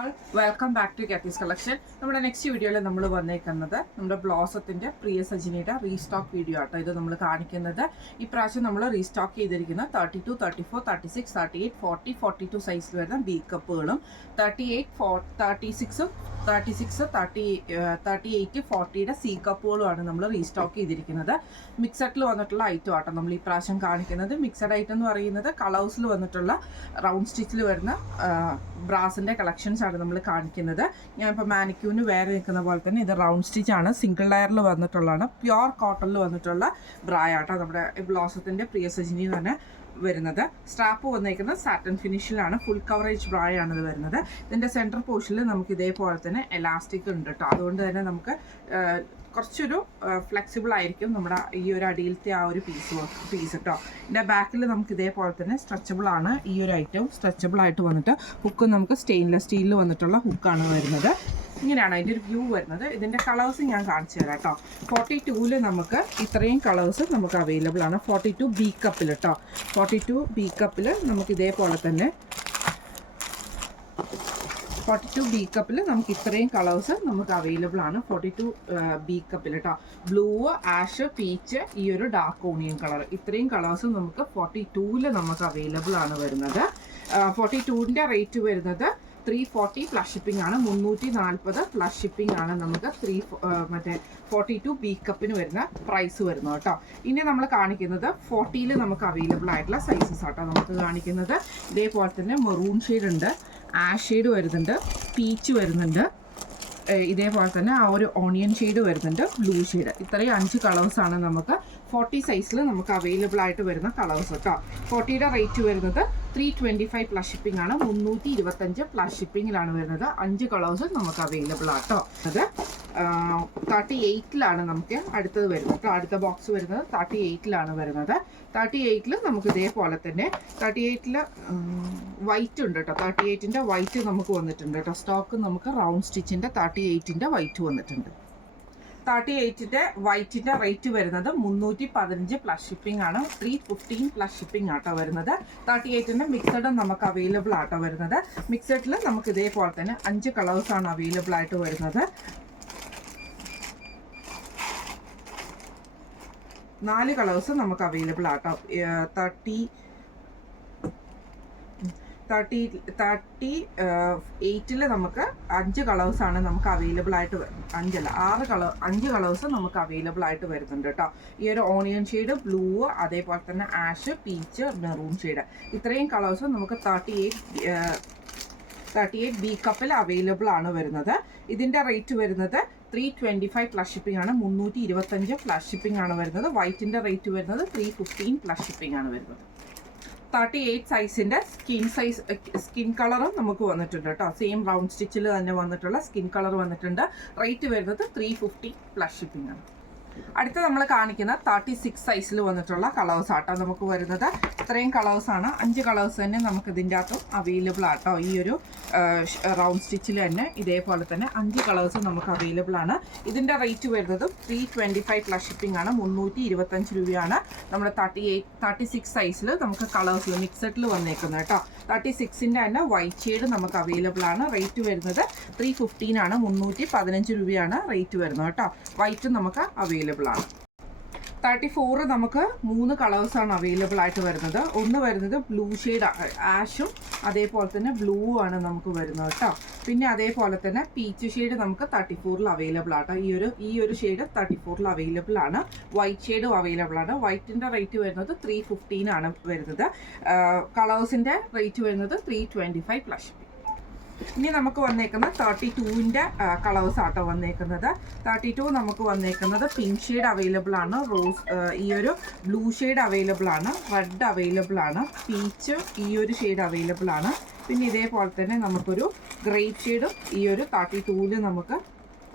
all, welcome back to Kathy's Collection. നമ്മുടെ next വീഡിയോയിൽ നമ്മൾ വന്നേക്കുന്നത് നമ്മുടെ ബ്ലോസത്തിൻ്റെ പ്രിയ സജിനിയുടെ റീസ്റ്റോക്ക് വീഡിയോ ആട്ടോ. ഇത് നമ്മൾ കാണിക്കുന്നത് ഇപ്രാവശ്യം നമ്മൾ റീസ്റ്റോക്ക് ചെയ്തിരിക്കുന്ന 32, 34, 36, 38, 40, 42 സൈസിൽ വരുന്ന ബി കപ്പുകളും 36, 38, 40യുടെ സി കപ്പുകളുമാണ് നമ്മൾ റീസ്റ്റോക്ക് ചെയ്തിരിക്കുന്നത്. മിക്സഡിൽ വന്നിട്ടുള്ള ഐറ്റം ആട്ടോ നമ്മൾ ഈ പ്രാവശ്യം കാണിക്കുന്നത്. മിക്സഡ് ഐറ്റം എന്ന് പറയുന്നത് കളേഴ്സിൽ വന്നിട്ടുള്ള റൗണ്ട് സ്റ്റിച്ചിൽ വരുന്ന ബ്രാസിൻ്റെ കളക്ഷൻസ് ആണ് നമ്മൾ കാണിക്കുന്നത്. ഞാൻ ഇപ്പോൾ മാനിക്യൂന് വേറെ നിൽക്കുന്ന പോലെ തന്നെ ഇത് റൗണ്ട് സ്റ്റിച്ച് ആണ്, സിംഗിൾ ലെയറിൽ വന്നിട്ടുള്ളതാണ്, പ്യുവർ കോട്ടണിൽ വന്നിട്ടുള്ള ബ്രായാട്ടോ നമ്മുടെ ബ്ലോസത്തിൻ്റെ പ്രിയ സജിനി തന്നെ വരുന്നത്. സ്ട്രാപ്പ് വന്നേക്കുന്നത് സാറ്റൻ ഫിനിഷിലാണ്, ഫുൾ കവറേജ് ബ്രായാണ് ഇത് വരുന്നത്. ഇതിൻ്റെ സെൻറ്റർ പോർഷനിൽ നമുക്ക് ഇതേപോലെ തന്നെ എലാസ്റ്റിക് ഉണ്ട് കേട്ടോ. അതുകൊണ്ട് തന്നെ നമുക്ക് കുറച്ചൊരു ഫ്ലെക്സിബിൾ ആയിരിക്കും നമ്മുടെ ഈ ഒരു അടിയിലത്തെ ആ ഒരു പീസ് കേട്ടോ. ഇതിൻ്റെ ബാക്കിൽ നമുക്ക് ഇതേപോലെ തന്നെ സ്ട്രെച്ചബിൾ ആണ് ഈ ഒരു ഐറ്റം. സ്ട്രെച്ചബിൾ ആയിട്ട് വന്നിട്ട് ഹുക്ക് നമുക്ക് സ്റ്റെയിൻലെസ് സ്റ്റീലിൽ വന്നിട്ടുള്ള ഹുക്കാണ് വരുന്നത്. ഇങ്ങനെയാണ് അതിൻ്റെ ഒരു വ്യൂ വരുന്നത്. ഇതിൻ്റെ കളേഴ്സ് ഞാൻ കാണിച്ചു തരാം കേട്ടോ. 42-ൽ നമുക്ക് ഇത്രയും കളേഴ്സ് നമുക്ക് അവൈലബിൾ ആണ്. 42 ബി കപ്പിൽ കേട്ടോ. 42 ബി കപ്പിൽ നമുക്ക് ഇതേപോലെ തന്നെ 42 ബി കപ്പിൽ നമുക്ക് ഇത്രയും കളേഴ്സ് നമുക്ക് അവൈലബിൾ ആണ്. 42 ബി കപ്പിൽ കേട്ടോ. ബ്ലൂ, ആഷ്, പീച്ച്, ഈ ഒരു ഡാർക്ക് ഓണിയൻ കളർ, ഇത്രയും കളേഴ്സ് നമുക്ക് 42-ൽ നമുക്ക് അവൈലബിൾ ആണ് വരുന്നത്. 42-ൻ്റെ റേറ്റ് വരുന്നത് 340 പ്ലസ് ഷിപ്പിംഗ് ആണ്. 340 പ്ലസ് ഷിപ്പിംഗ് ആണ് നമുക്ക് 42 ബി കപ്പിന് വരുന്ന പ്രൈസ് വരുന്നത് കേട്ടോ. ഇനി നമ്മൾ കാണിക്കുന്നത് 40-ൽ നമുക്ക് അവൈലബിൾ ആയിട്ടുള്ള സൈസസ് ആട്ടോ നമുക്ക് കാണിക്കുന്നത്. ഇതേപോലെ തന്നെ മെറൂൺ ഷെയ്ഡ് ഉണ്ട്, ആഷ് ഷെയ്ഡ് വരുന്നുണ്ട്, പീച്ച് വരുന്നുണ്ട്, ഇതേപോലെ തന്നെ ആ ഒരു ഓണിയൻ ഷെയ്ഡ് വരുന്നുണ്ട്, ബ്ലൂ ഷെയ്ഡ്. ഇത്രയും 5 കളേഴ്സാണ് നമുക്ക് 40 സൈസിൽ നമുക്ക് അവൈലബിൾ ആയിട്ട് വരുന്ന കളേഴ്സ് കേട്ടോ. 40-യുടെ റേറ്റ് വരുന്നത് 325 പ്ലസ് ഷിപ്പിംഗ് ആണ്. 325 പ്ലസ് ഷിപ്പിങ്ങിലാണ് വരുന്നത്. 5 കളേഴ്സ് നമുക്ക് അവൈലബിൾ ആട്ടോ. അത് 38-ലാണ് നമുക്ക് അടുത്തത് വരുന്നത്. അടുത്ത ബോക്സ് വരുന്നത് 38-ലാണ് വരുന്നത്. 38-ൽ നമുക്ക് ഇതേപോലെ തന്നെ 38-ൽ വൈറ്റ് ഉണ്ട് കേട്ടോ. 38-ൻ്റെ വൈറ്റ് നമുക്ക് വന്നിട്ടുണ്ട് കേട്ടോ. സ്റ്റോക്ക് നമുക്ക് റൗണ്ട് സ്റ്റിച്ചിൻ്റെ 38-ൻ്റെ വൈറ്റ് വന്നിട്ടുണ്ട്. 38-ൻ്റെ വൈറ്റിൻ്റെ റേറ്റ് വരുന്നത് 315 പ്ലസ് ഷിപ്പിംഗ് ആണ്. 315 പ്ലസ് ഷിപ്പിംഗ് ആട്ടോ വരുന്നത്. 38-ൻ്റെ മിക്സഡ് നമുക്ക് അവൈലബിൾ ആട്ടോ വരുന്നത്. മിക്സഡിൽ നമുക്ക് ഇതേപോലെ തന്നെ 5 കളേഴ്സാണ് അവൈലബിൾ ആയിട്ട് വരുന്നത്. 4 കളേഴ്സ് നമുക്ക് അവൈലബിൾ ആട്ടോ. 38-ൽ നമുക്ക് 5 കളേഴ്സാണ് നമുക്ക് അവൈലബിൾ ആയിട്ട് 5 കളേഴ്സ് നമുക്ക് അവൈലബിൾ ആയിട്ട് വരുന്നുണ്ട് കേട്ടോ. ഈ ഒരു ഓണിയൻ ഷെയ്ഡ്, ബ്ലൂ, അതേപോലെ തന്നെ ആഷ്, പീച്ച്, മെറൂൺ ഷെയ്ഡ്, ഇത്രയും കളേഴ്സ് നമുക്ക് 38 ബി കപ്പിൽ അവൈലബിൾ ആണ് വരുന്നത്. ഇതിൻ്റെ റേറ്റ് വരുന്നത് 325 പ്ലസ് ഷിപ്പിംഗ് ആണ്. 325 പ്ലസ് ഷിപ്പിംഗ് ആണ് വരുന്നത്. വൈറ്റിൻ്റെ റേറ്റ് വരുന്നത് 315 പ്ലസ് ഷിപ്പിംഗ് ആണ് വരുന്നത്. 38 സൈസിൻ്റെ സ്കിൻ കളറും നമുക്ക് വന്നിട്ടുണ്ട് കേട്ടോ. സെയിം റൗണ്ട് സ്റ്റിച്ചിൽ തന്നെ വന്നിട്ടുള്ള സ്കിൻ കളർ വന്നിട്ടുണ്ട്. റേറ്റ് വരുന്നത് 350 പ്ലസ് ഷിപ്പിംഗ് ആണ്. അടുത്ത നമ്മൾ കാണിക്കുന്ന 36 സൈസിൽ വന്നിട്ടുള്ള കളേഴ്സ് ആട്ടോ നമുക്ക് വരുന്നത്. ഇത്രയും കളേഴ്സാണ്. 5 കളേഴ്സ് തന്നെ നമുക്ക് ഇതിൻ്റെ അകത്തും അവൈലബിൾ ആട്ടോ. ഈ ഒരു റൗണ്ട് സ്റ്റിച്ചിൽ തന്നെ ഇതേപോലെ തന്നെ 5 കളേഴ്സ് നമുക്ക് അവൈലബിൾ ആണ്. ഇതിൻ്റെ റേറ്റ് വരുന്നത് 325 പ്ലസ് ഷിപ്പിംഗ് ആണ്. 325 രൂപയാണ്. നമ്മുടെ 36 സൈസിൽ നമുക്ക് കളേഴ്സിൽ മിക്സഡിൽ വന്നേക്കുന്നത് കേട്ടോ. 36-ൻ്റെ തന്നെ വൈറ്റ് ഷെയ്ഡ് നമുക്ക് അവൈലബിൾ ആണ്. റേറ്റ് വരുന്നത് 315 ആണ്. 315 രൂപയാണ് റേറ്റ് വരുന്നത് കേട്ടോ. വൈറ്റ് നമുക്ക് അവൈലബിൾ ആണ്. 34 നമുക്ക് 3 കളേഴ്സാണ് അവൈലബിൾ ആയിട്ട് വരുന്നത്. ഒന്ന് വരുന്നത് ബ്ലൂ ഷെയ്ഡ്, ആഷും അതേപോലെ തന്നെ ബ്ലൂ ആണ് നമുക്ക് വരുന്നത് കേട്ടോ. പിന്നെ അതേപോലെ തന്നെ പീച്ച് ഷെയ്ഡ് നമുക്ക് 34-ൽ അവൈലബിൾ ആട്ടോ. ഈ ഒരു ഷെയ്ഡ് 34-ൽ അവൈലബിൾ ആണ്. വൈറ്റ് ഷെയ്ഡും അവൈലബിൾ ആണ്. വൈറ്റിൻ്റെ റേറ്റ് വരുന്നത് 315 ആണ് വരുന്നത്. കളേഴ്സിൻ്റെ റേറ്റ് വരുന്നത് 325 പ്ലസ്. ഇനി നമുക്ക് വന്നേക്കുന്ന 32-ൻ്റെ കളേഴ്സ് ആട്ടോ വന്നേക്കുന്നത്. 32 നമുക്ക് വന്നേക്കുന്നത് പിങ്ക് ഷെയ്ഡ് അവൈലബിൾ ആണ്, റോസ്, ഈ ഒരു ബ്ലൂ ഷെയ്ഡ് അവൈലബിൾ ആണ്, റെഡ് അവൈലബിൾ ആണ്, പീച്ച് ഈ ഒരു ഷെയ്ഡ് അവൈലബിൾ ആണ്. പിന്നെ ഇതേപോലെ തന്നെ നമുക്കൊരു ഗ്രേപ്പ് ഷെയ്ഡും ഈ ഒരു 32-ൽ നമുക്ക്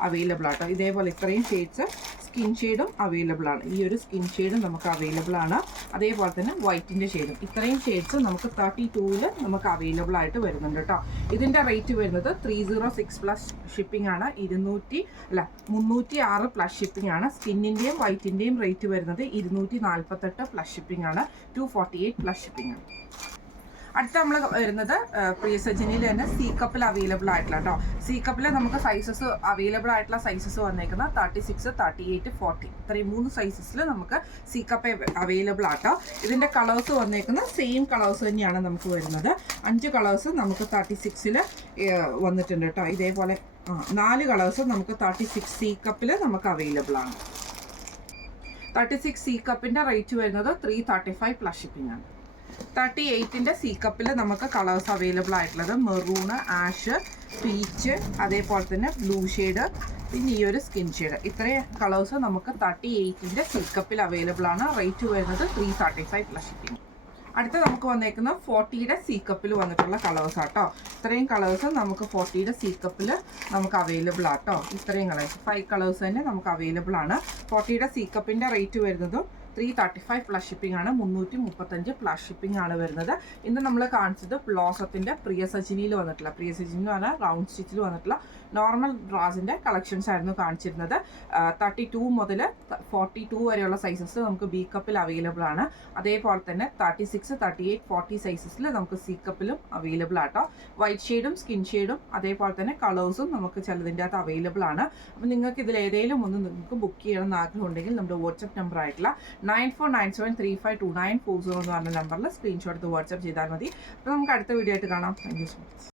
അവൈലബിൾ ആട്ടോ. ഇതേപോലെ ഇത്രയും ഷെയ്ഡ്സ് സ്കിൻ ഷെയ്ഡും അവൈലബിൾ ആണ്. ഈ ഒരു സ്കിൻ ഷെയ്ഡും നമുക്ക് അവൈലബിൾ ആണ്. അതേപോലെ തന്നെ വൈറ്റിൻ്റെ ഷെയ്ഡും, ഇത്രയും ഷെയ്ഡ്സ് നമുക്ക് 32-ൽ നമുക്ക് അവൈലബിൾ ആയിട്ട് വരുന്നുണ്ട് കേട്ടോ. ഇതിൻ്റെ റേറ്റ് വരുന്നത് 306 പ്ലസ് ഷിപ്പിംഗ് ആണ്. 306 പ്ലസ് ഷിപ്പിംഗ് ആണ്. സ്കിന്നിൻ്റെയും വൈറ്റിൻ്റെയും റേറ്റ് വരുന്നത് 248 പ്ലസ് ഷിപ്പിംഗ് ആണ്. 248 പ്ലസ് ഷിപ്പിംഗ് ആണ്. അടുത്ത നമ്മൾ വരുന്നത് പ്രിയ സജിനിയിൽ തന്നെ സി കപ്പിൽ അവൈലബിൾ ആയിട്ടുള്ള കേട്ടോ. സി കപ്പിൽ നമുക്ക് സൈസസ് അവൈലബിൾ ആയിട്ടുള്ള സൈസസ് വന്നേക്കുന്ന 36, 38, 40 ഇത്രയും 3 സൈസസിൽ നമുക്ക് സി കപ്പ് അവൈലബിൾ ആട്ടോ. ഇതിൻ്റെ കളേഴ്സ് വന്നേക്കുന്ന സെയിം കളേഴ്സ് തന്നെയാണ് നമുക്ക് വരുന്നത്. 5 കളേഴ്സ് നമുക്ക് 36 വന്നിട്ടുണ്ട് കേട്ടോ. ഇതേപോലെ 4 കളേഴ്സ് നമുക്ക് 36 സി കപ്പിൽ നമുക്ക് അവൈലബിൾ ആണ്. 36 സി കപ്പിൻ്റെ റേറ്റ് വരുന്നത് 335 പ്ലസ് ഷിപ്പിംഗ് ആണ്. 38ൻ്റെ സി കപ്പിൽ നമുക്ക് കളേഴ്സ് അവൈലബിൾ ആയിട്ടുള്ളത് മെറൂണ്, ആഷ്, പീച്ച്, അതേപോലെ തന്നെ ബ്ലൂ ഷെയ്ഡ്, പിന്നെ ഈ ഒരു സ്കിൻ ഷെയ്ഡ്. ഇത്രയും കളേഴ്സ് നമുക്ക് 38ൻ്റെ സി കപ്പിൽ അവൈലബിൾ ആണ്. റേറ്റ് വരുന്നത് 335 പ്ലസ് ഷിപ്പിംഗ്. അടുത്ത നമുക്ക് വന്നേക്കുന്ന 40യുടെ സി കപ്പിൽ വന്നിട്ടുള്ള കളേഴ്സ് ആട്ടോ. ഇത്രയും കളേഴ്സ് നമുക്ക് 40യുടെ സി കപ്പിൽ നമുക്ക് അവൈലബിൾ ആട്ടോ. ഇത്രയും കളേഴ്സ് 5 കളേഴ്സ് തന്നെ നമുക്ക് അവൈലബിൾ ആണ്. 40യുടെ സി കപ്പിൻ്റെ റേറ്റ് വരുന്നതും 335 പ്ലസ് ഷിപ്പിംഗ് ആണ്. 335 പ്ലസ് ഷിപ്പിംഗ് ആണ് വരുന്നത്. ഇന്ന് നമ്മൾ കാണിച്ചത് ബ്ലോസത്തിൻ്റെ പ്രിയ സജിനിയിൽ വന്നിട്ടുള്ള, പ്രിയ സജിനി എന്ന് പറഞ്ഞാൽ റൗണ്ട് സ്റ്റിച്ചിൽ വന്നിട്ടുള്ള നോർമൽ ബ്രാസിൻ്റെ കളക്ഷൻസ് ആയിരുന്നു കാണിച്ചിരുന്നത്. 32 മുതൽ 42 വരെയുള്ള സൈസസ് നമുക്ക് ബി കപ്പിൽ അവൈലബിൾ ആണ്. അതേപോലെ തന്നെ 36, 38, 40 സൈസസിൽ നമുക്ക് സി കപ്പിലും അവൈലബിൾ ആട്ടോ. വൈറ്റ് ഷെയ്ഡും സ്കിൻ ഷെയ്ഡും അതേപോലെ തന്നെ കളേഴ്സും നമുക്ക് ചിലതിൻ്റെ അകത്ത് അവൈലബിൾ ആണ്. അപ്പോൾ നിങ്ങൾക്ക് ഇതിൽ ഏതെങ്കിലും ഒന്ന് നിങ്ങൾക്ക് ബുക്ക് ചെയ്യണം എന്ന് ആഗ്രഹം ഉണ്ടെങ്കിൽ നമ്മുടെ വാട്സപ്പ് നമ്പർ ആയിട്ടുള്ള 9497352940 എന്ന് പറഞ്ഞ നമ്പറിൽ സ്ക്രീൻഷോട്ട് എടുത്ത് വാട്സപ്പ് ചെയ്താൽ മതി. അപ്പോൾ നമുക്ക് അടുത്ത വീഡിയോ ആയിട്ട് കാണാം. Thank you so much.